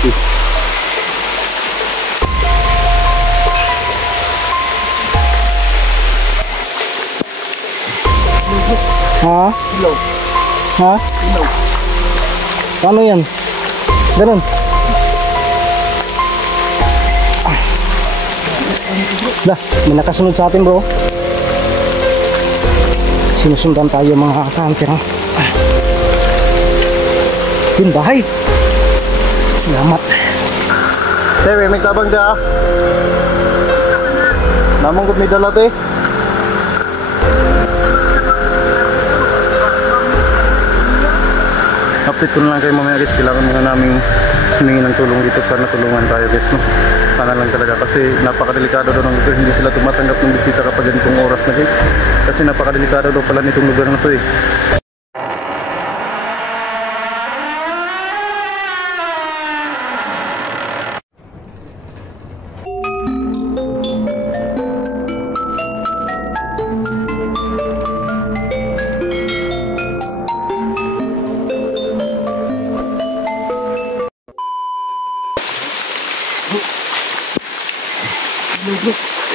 Ha? Ilaw. Ha? Ilaw. Paano yan? Ganun. Lah, may nakasunod sa atin bro. Sinusundan tayo mga hunter. Yun bahay. Salamat. Hey, may tabang dia. Namang gud may dala te. Update ko na lang kayo mamaya guys. Kailangan muna namin humingi ng tulong dito. Sana tulungan tayo guys, no? Sana lang talaga kasi napakadelikado daw ng lugar. Hindi sila tumatanggap ng bisita kapag ganitong oras na guys. Kasi napakadelikado daw pala nitong lugar na to eh.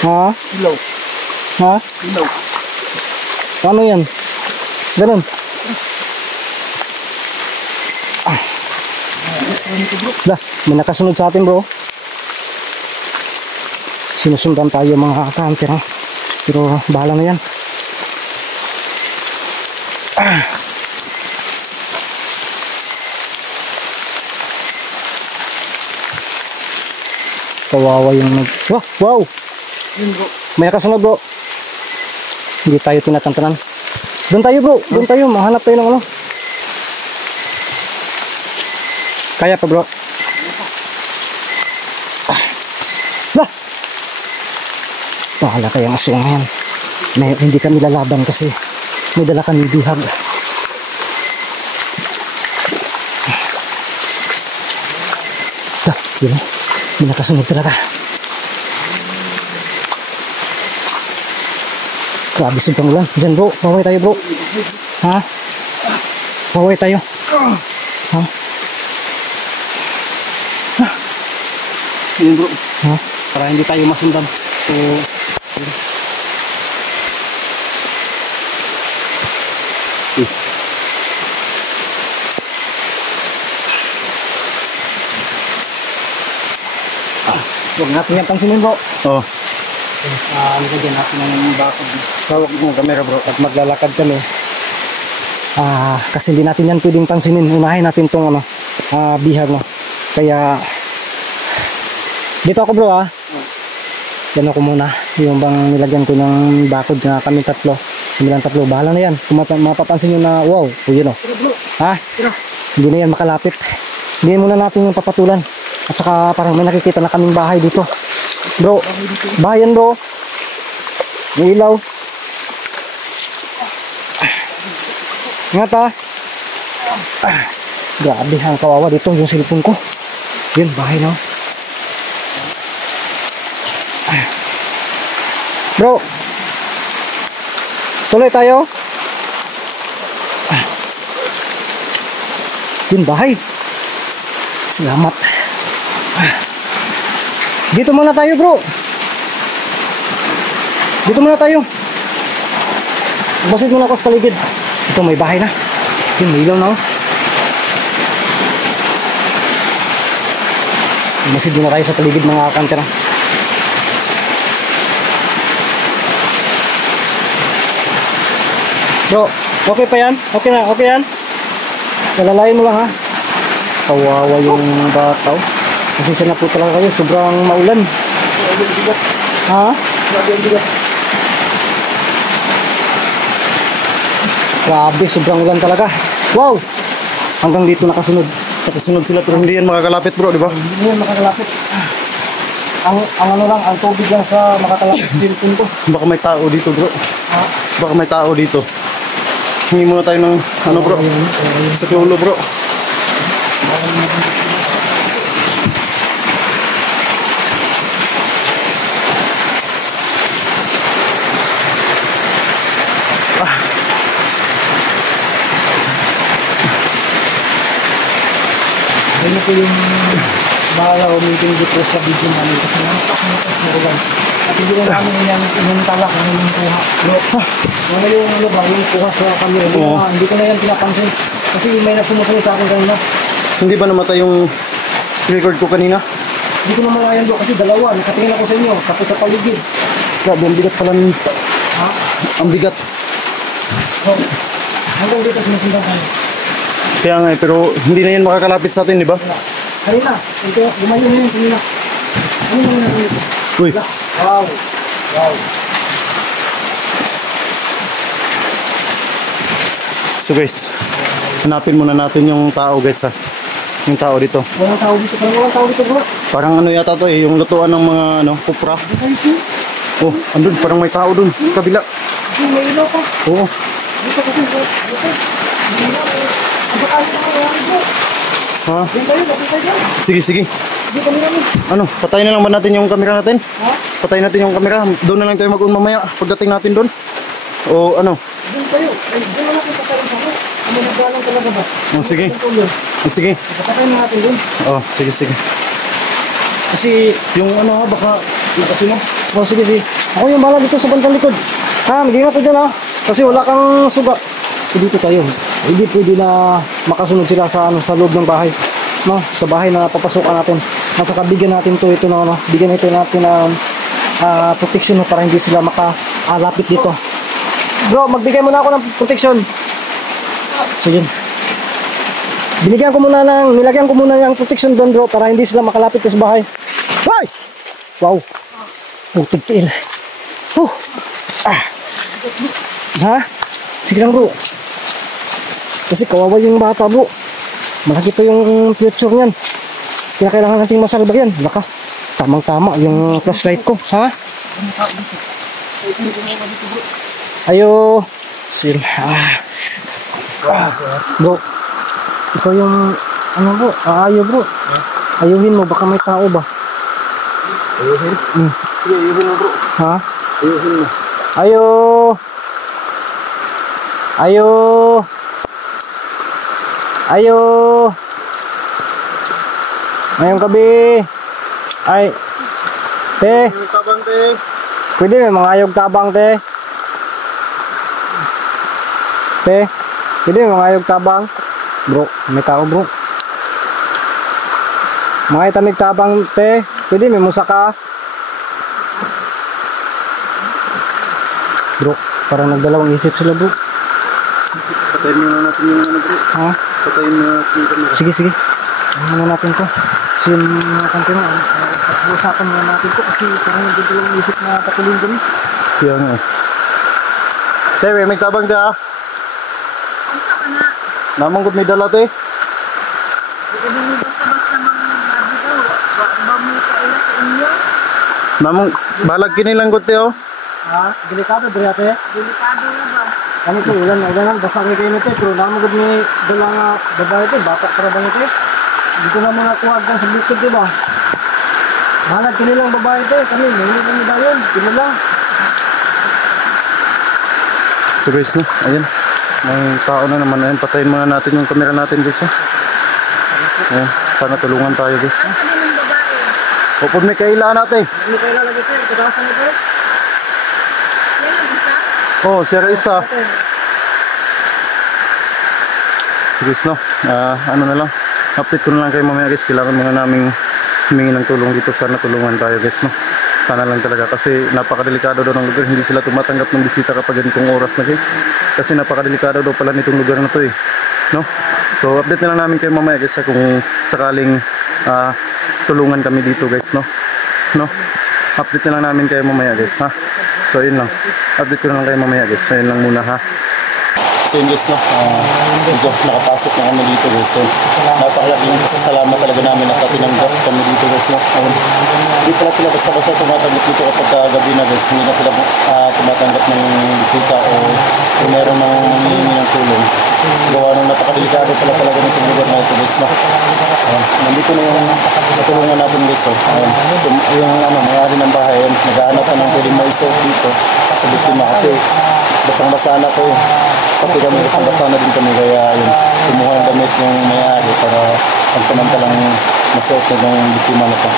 Ha? Ilaw. Ha? Ilaw. Paano yan? Ganun. Lah, may nakasunod sa atin bro. Sinusundan tayo mga hunter. Pero bahala na yan. Kawawa yung nag... Wow! May nakasunod bro. Hindi tayo tinatantanan. Doon tayo bro. Doon tayo. Mahanap tayo ng ano. Kaya pa bro. Lah! Bahala kayang aso ngayon. Hindi kami lalaban kasi may dala kami bihag. Lah! Yun. May nakasunod talaga. Grabe sobrang ulan. Diyan bro, maway tayo bro. Ha? Maway tayo. Ha? Yun bro. Ha? Para hindi tayo masundan. So, huwag natin yung pansinin bro. Oh. Nilagyan natin ng bakod. Hawak mo yung camera bro. At maglalakad kami. Kasi hindi natin yan pwedeng pansinin. Unahin natin itong ano, bihag no. Kaya dito ako bro yan ako muna. Yung bang nilagyan ko ng bakod na kami tatlo. Kamilang tatlo. Bahala na yan. Kung mapapansin nyo na wow. O yun o. Ha? Hindi na yan makalapit. Hindi muna natin yung papatulan. At saka parang may nakikita na kaming bahay dito. Bro, bayan bro. May ilaw. Ingat grabe ang kawawa dito yung cellphone ko. Yun, bahay na. Bro, tuloy tayo. Yun, bahay. Salamat. Dito muna tayo bro. Dito muna tayo. Basit muna ako sa paligid. Ito may bahay na. Yun, may ilaw na Basit muna tayo sa paligid mga kanter. Bro, okay pa yan? Okay na, okay yan? Kalalayin mo lang ha. Kawawa yung bataw. Kasi na po talaga kayo, sobrang maulan. Ha? Grabe, sobrang ulan talaga. Wow! Hanggang dito nakasunod. Nakasunod sila pero hindi yan makakalapit bro, di ba? Hindi yan makakalapit. Ang ano lang, ang tubig lang sa makakalapit sa cellphone ko. Baka may tao dito bro. Ha? Baka may tao dito. Hingi muna tayo ng ano bro. Sa tulo bro. Ano po yung bahala umitin dito sa video namin kasi nampak mo ito sa ulan. At hindi na namin yan inuntalak ng yung kuha. Mga yung ano ba, yung kuha sa camera. Hindi ko na yan pinapansin. Kasi may nagsumusunod sa akin kanina. Hindi ba namatay yung record ko kanina? Hindi ko na malayan bro kasi dalawa. Nakatingin ako sa inyo. Tapos sa paligid. Grabe, ang bigat pala nun. Ha? Ang bigat. So, hanggang dito sinusundan tayo. Kaya nga pero hindi na yan makakalapit sa atin, di ba? Kanina, ito, gumayon na yun kanina. Ano na yun? Uy, Wow. Wow. so guys, hanapin muna natin yung tao guys ha. Yung tao dito. Walang tao dito. Parang walang tao dito bro. Parang ano yata to yung lutuan ng mga ano, kupra. Oh, andun, parang may tao dun sa kabila. May ilaw pa. Oo. Dito kasi bro. Dito. May ilaw. Ang bakal na bro. Ha? Diyan tayo, lapit tayo dyan. Sige, sige. Dito kami namin. Ano, patayin na lang ba natin yung camera natin? Ha? Patayin natin yung camera. Doon na lang tayo mag-on mamaya pagdating natin doon. O ano? Diyan tayo. Ay, diyan na natin patayin sa bro. Ano nagdalang talaga ba? Oh, sige. Oh, sige. Patayin na natin dun. Oh, sige, sige. Kasi, Yung ano ha, baka kasi mo. oh sige sige. Ako yung bahala dito sa bandang likod. Ha, magiging ako dyan ha. Kasi wala kang suga. So, dito tayo. Hindi pwede na makasunod sila sa ano sa loob ng bahay. No, sa bahay na papasukan natin. Nasa kabigyan natin ito na ano, bigyan ito natin ng protection no, para hindi sila makalapit dito. Bro, magbigay muna ako ng protection. So yun. Nilagyan ko muna ng protection doon bro para hindi sila makalapit sa bahay. Hoy! Wow. Putik tiil. Ha? Sige lang bro. Kasi kawawa yung bata bro. Malaki pa yung future niyan. Kaya kailangan nating masalba yan. Baka tamang-tama yung flashlight ko. Ha? Ayo. Sil. Bro. Ikaw yung ano bro? Ayaw bro. Ayuhin mo. Baka may tao ba? Ayuhin? Sige, ayuhin mo bro. Ha? Ayuhin mo. Ayo. Ayo. Ayo. Ngayong gabi. Ay. Te. Tabang te. Pwede may mga ayog tabang te. Te. Pwede may mga ayog tabang. Bro, may tao bro. Mga itamig tabang te. Pwede may musaka. Bro, parang nagdalawang isip sila bro. Patayin muna natin yung ano bro. Ha? Patayin muna natin yung camera. Sige, sige. Ano natin to? Kasi yung mga kantina, usapan muna natin to kasi parang nagdalawang isip na patulong kami. Kaya nga eh. Tewe, may tabang ka ah. Namang gud may dala te. Namang balag kinilang gud te oh. Ha? Delikado ba yate? Delikado na ba? Ano ito? Ulan, basta may kayo nito. Pero naman gud may dalang babae ito. Batak para ba ito? Dito na mga kuhagan sa bukid diba? Balag kinilang babae ito. Kami, may hindi ba yun? Pila lang. So guys no, ayan. May tao na naman ayan. Patayin muna natin yung camera natin guys ha. Ayan, sana tulungan tayo guys. Ang kanina ng babae. Upod may kailangan natin. Ano kayo lalagay ito? Kadasan ito? Yan ang isa. Oh, siya isa. So guys no, ano na lang. Update ko na lang kayo mamaya guys. Kailangan muna namin humingi ng tulong dito. Sana tulungan tayo guys no. Sana lang talaga kasi napakadelikado daw ng lugar. Hindi sila tumatanggap ng bisita kapag ganitong oras na guys. Kasi napakadelikado daw pala nitong lugar na to eh. No? So update na lang namin kayo mamaya guys kung sakaling tulungan kami dito guys no. No? Update na lang namin kayo mamaya guys ha. So yun lang. Update ko na lang kayo mamaya guys. So yun lang muna ha. So yun guys no, medyo nakapasok na kami dito guys. So, napakalaking pasasalamat talaga namin at tinanggap kami dito guys no. Hindi pala sila basta-basta tumatanggap dito kapag gabi na guys. Hindi na sila tumatanggap ng bisita o kung meron ng hihingi ng tulong. Gawa nung napakadelikado pala talaga nitong lugar na ito guys no. Nandito na yung natulungan natin guys. So, yung may-ari ng bahay, naghahanap pa ng pwedeng maisok dito sa biktima kasi basang-basa na ko eh. Pati kami basang-basa na din kami kaya yun, kumuha ng damit yung may-ari para pansamantalang masuot na ng biktima na to.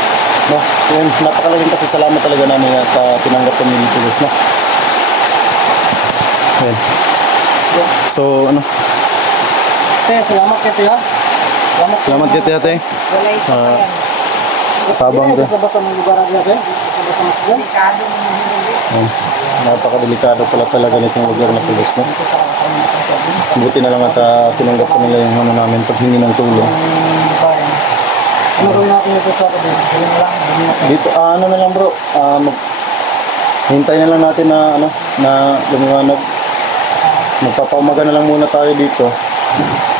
No? Yun, napakalaking kasi salamat talaga namin at tinanggap kami dito guys, no? Ayan. So, ano? Salamat kayo, ha? Salamat kay ate. Wala isa pa yan. Tabang ka. Basta ng lugar natin. Basta ng siya. Delikado mo hindi. Ayan. Napakadelikado pala talaga nitong lugar na to guys, no? Buti na lang at tinanggap ko nila yung ano namin paghingi ng tulong. Ano gawin natin ito sa akin? Gawin na lang. Dito, ano na lang bro, hintay na lang natin na, ano, na lumiwanag. Magpapaumaga na lang muna tayo dito.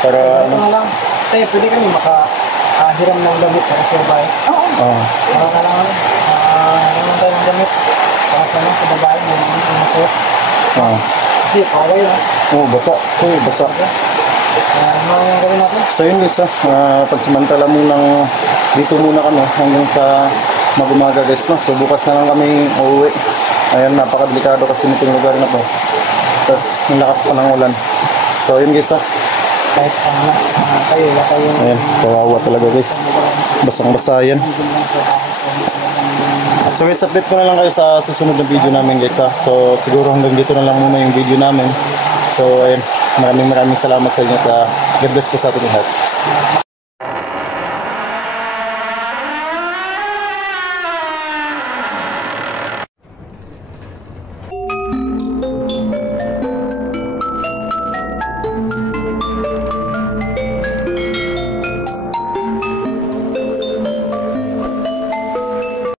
Para, Ito na lang. Tayo, pwede kami makahiram ng damit para survive. Oo. Para ka lang, hiram tayo ng damit. Para sa babae, may mga masuot. Kasi, paway lang. basa. Uy, basa. Ano yung gawin natin? So yun guys, pagsamantala munang dito muna kami hanggang sa mag-umaga guys, no? So bukas na lang kami uuwi. Ayan, napakadelikado kasi nitong lugar na to. Tapos yung lakas pa ng ulan. So yun guys, Kahit kayo, wala kayong ayan, kawawa talaga guys. Basang-basa yan. So guys, update ko na lang kayo sa susunod na video namin guys, ha? So siguro hanggang dito na lang muna yung video namin. So ayun, maraming salamat sa inyo at God bless po sa ating lahat.